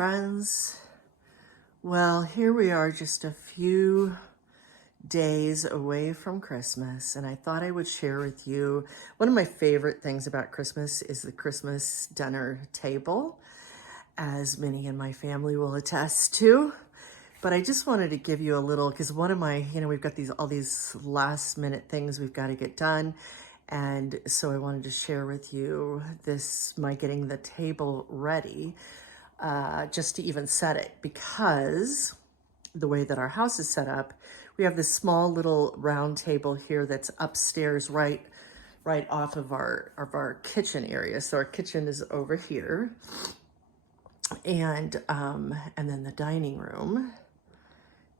friends. Well, here we are just a few days away from Christmas, and I thought I would share with you one of my favorite things about Christmas is the Christmas dinner table, as many in my family will attest to. But I just wanted to give you a little, because one of my, we've got all these last minute things we've got to get done. And so I wanted to share with you my getting the table ready, just to even set it, because the way that our house is set up, we have this small little round table here that's upstairs, right off of our kitchen area. So our kitchen is over here, and then the dining room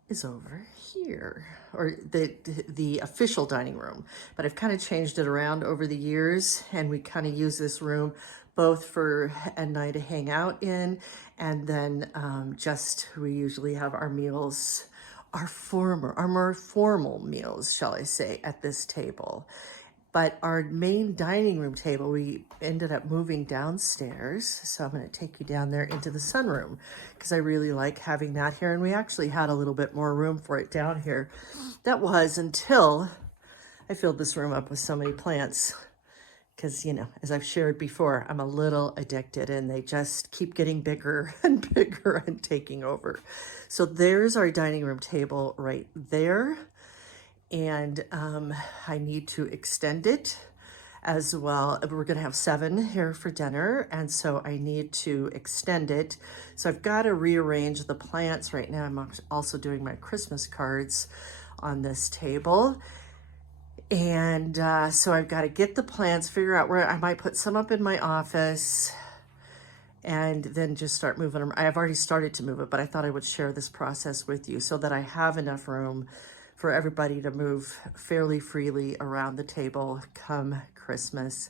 is over here, or the official dining room. But I've kind of changed it around over the years, and we kind of use this room both for Ed and I to hang out in, and then we usually have our meals, our more formal meals, shall I say, at this table. But our main dining room table, we ended up moving downstairs. So I'm going to take you down there into the sunroom because I really like having that here. And we actually had a little bit more room for it down here. That was until I filled this room up with so many plants. Because, as I've shared before, I'm a little addicted and they just keep getting bigger and bigger and taking over. So there's our dining room table right there. And I need to extend it as well. We're gonna have 7 here for dinner, and so I need to extend it. So I've got to rearrange the plants right now. I'm also doing my Christmas cards on this table. And so I've got to get the plants, figure out where I might put some up in my office, and then just start moving them. I've already started to move it, but I thought I would share this process with you so that I have enough room for everybody to move fairly freely around the table come Christmas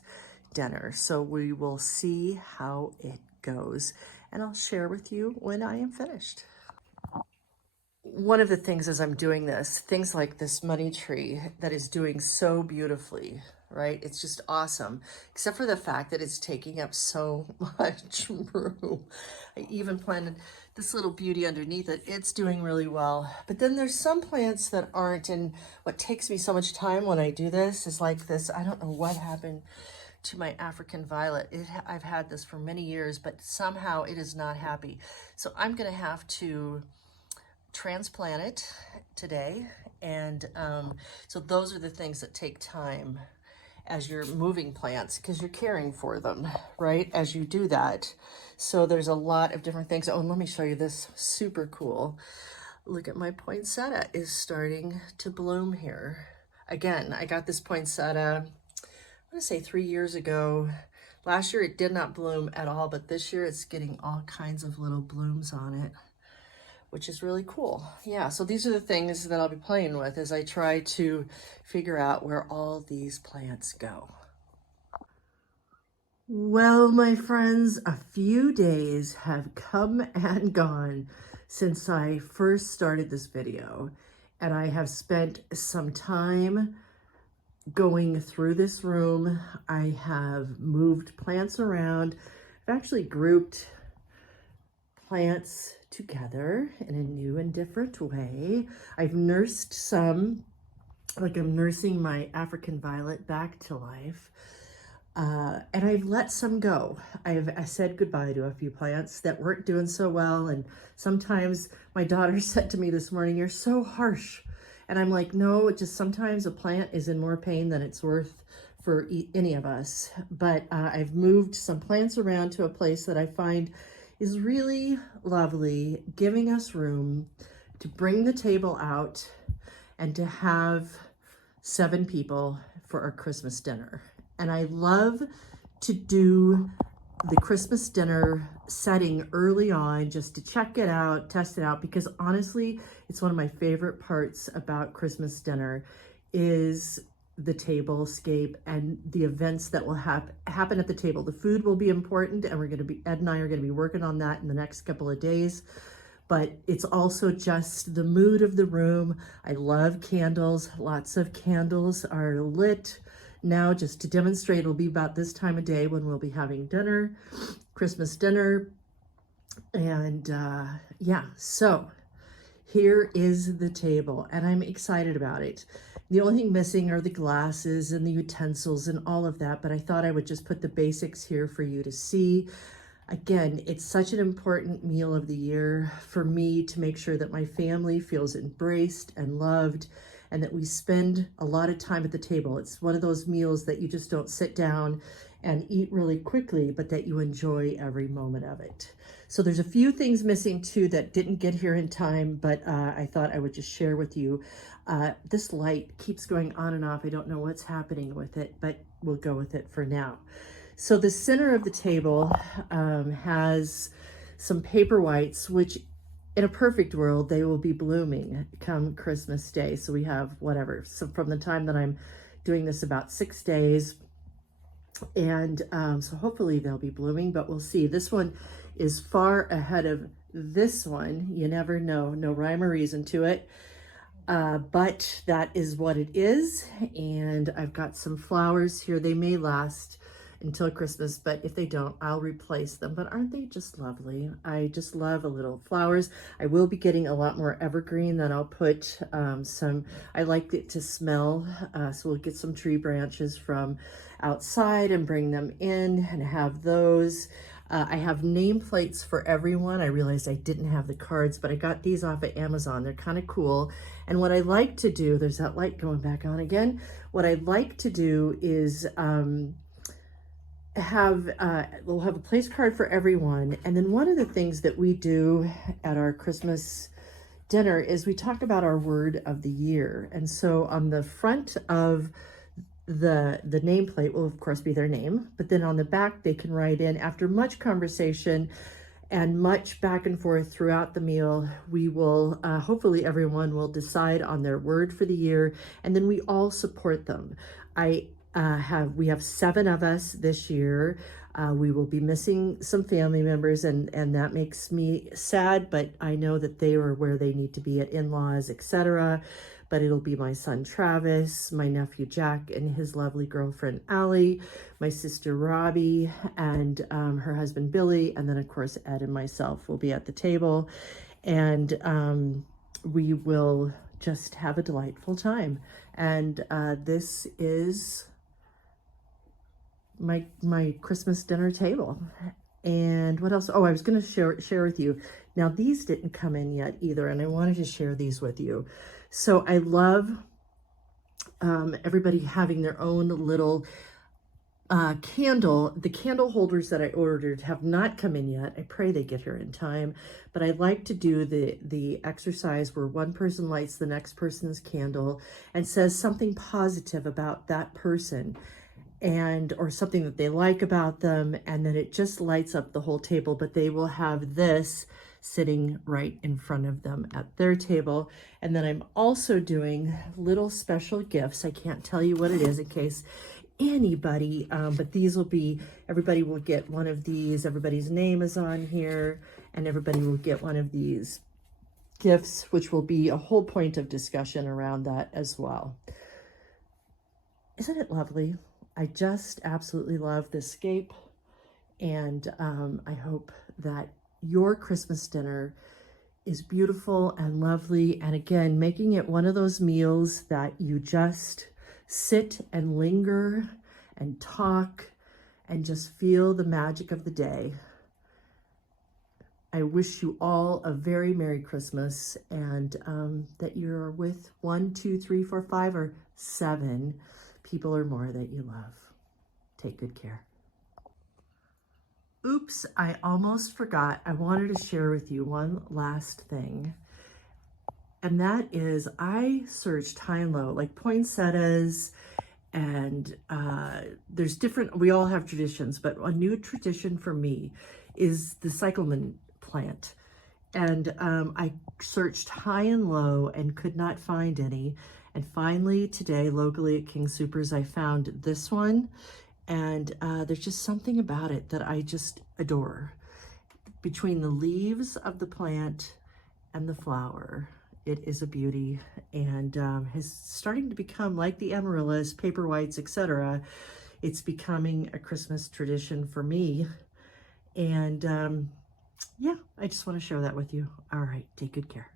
dinner. So we will see how it goes, and I'll share with you when I am finished. One of the things as I'm doing this, things like this money tree that is doing so beautifully, right? It's just awesome, except for the fact that it's taking up so much room. I even planted this little beauty underneath it. It's doing really well. But then there's some plants that aren't, and what takes me so much time when I do this is like this. I don't know what happened to my African violet. I've had this for many years, but somehow it is not happy. So I'm gonna have to transplant it today. And so those are the things that take time as you're moving plants, because you're caring for them, right, as you do that. So there's a lot of different things. Oh, and let me show you this super cool. Look at my poinsettia is starting to bloom here. Again, I got this poinsettia, I want to say 3 years ago. Last year it did not bloom at all, but this year it's getting all kinds of little blooms on it, which is really cool. Yeah, so these are the things that I'll be playing with as I try to figure out where all these plants go. Well, my friends, a few days have come and gone since I first started this video, and I have spent some time going through this room. I have moved plants around. I've actually grouped plants together in a new and different way. I've nursed some, like I'm nursing my African violet back to life. And I've let some go. I said goodbye to a few plants that weren't doing so well. And sometimes my daughter said to me this morning, "You're so harsh." And I'm like, no, just sometimes a plant is in more pain than it's worth for any of us. But I've moved some plants around to a place that I find is really lovely, giving us room to bring the table out and to have 7 people for our Christmas dinner. And I love to do the Christmas dinner setting early on just to check it out, test it out, because honestly, it's one of my favorite parts about Christmas dinner is the tablescape and the events that will happen at the table. The food will be important, and Ed and I are gonna be working on that in the next couple of days. But it's also just the mood of the room. I love candles. Lots of candles are lit now, just to demonstrate. It'll be about this time of day when we'll be having dinner, Christmas dinner. And yeah, so here is the table, and I'm excited about it. The only thing missing are the glasses and the utensils and all of that, but I thought I would just put the basics here for you to see. Again, it's such an important meal of the year for me to make sure that my family feels embraced and loved and that we spend a lot of time at the table. It's one of those meals that you just don't sit down and eat really quickly, but that you enjoy every moment of it. So there's a few things missing too that didn't get here in time, but I thought I would just share with you. This light keeps going on and off. I don't know what's happening with it, but we'll go with it for now. So the center of the table has some paper whites, which in a perfect world, they will be blooming come Christmas Day. So we have whatever. So from the time that I'm doing this, about 6 days. And so hopefully they'll be blooming, but we'll see. This one is far ahead of this one. You never know. No rhyme or reason to it. But that is what it is. And I've got some flowers here. They may last until Christmas, but if they don't, I'll replace them. But aren't they just lovely? I just love a little flowers. I will be getting a lot more evergreen that I'll put I like it to smell. So we'll get some tree branches from outside and bring them in and have those. I have nameplates for everyone. I realized I didn't have the cards, but I got these off of Amazon. They're kind of cool. And what I like to do, there's that light going back on again. What I like to do is we'll have a place card for everyone. And then one of the things that we do at our Christmas dinner is we talk about our word of the year. And so on the front of the nameplate will of course be their name, but then on the back they can write in, after much conversation and much back and forth throughout the meal, we will hopefully everyone will decide on their word for the year, and then we all support them. We have 7 of us this year. We will be missing some family members, and that makes me sad, but I know that they are where they need to be at in-laws, etc. But it'll be my son Travis, my nephew Jack, and his lovely girlfriend Allie, my sister Robbie, and her husband Billy, and then of course Ed and myself will be at the table, and we will just have a delightful time. And this is my Christmas dinner table. And what else? Oh, I was going to share with you. Now, these didn't come in yet either, and I wanted to share these with you. So I love everybody having their own little candle. The candle holders that I ordered have not come in yet. I pray they get here in time. But I like to do the exercise where one person lights the next person's candle and says something positive about that person, or something that they like about them, and then it just lights up the whole table. But they will have this sitting right in front of them at their table. And then I'm also doing little special gifts. I can't tell you what it is in case anybody, but these will be, everybody will get one of these. Everybody's name is on here, and everybody will get one of these gifts, which will be a whole point of discussion around that as well. Isn't it lovely? I just absolutely love this scape, and I hope that your Christmas dinner is beautiful and lovely, and again, making it one of those meals that you just sit and linger and talk and just feel the magic of the day. I wish you all a very Merry Christmas, and that you're with 1, 2, 3, 4, 5, or 7 people or more that you love. Take good care. Oops, I almost forgot. I wanted to share with you one last thing. And that is, I searched high and low, like poinsettias, and there's different, we all have traditions, but a new tradition for me is the cyclamen plant. And I searched high and low and could not find any. And finally today, locally at King Soopers, I found this one. And there's just something about it that I just adore. Between the leaves of the plant and the flower, it is a beauty, and is starting to become like the amaryllis, paper whites, etc. It's becoming a Christmas tradition for me. And yeah, I just want to share that with you. All right, take good care.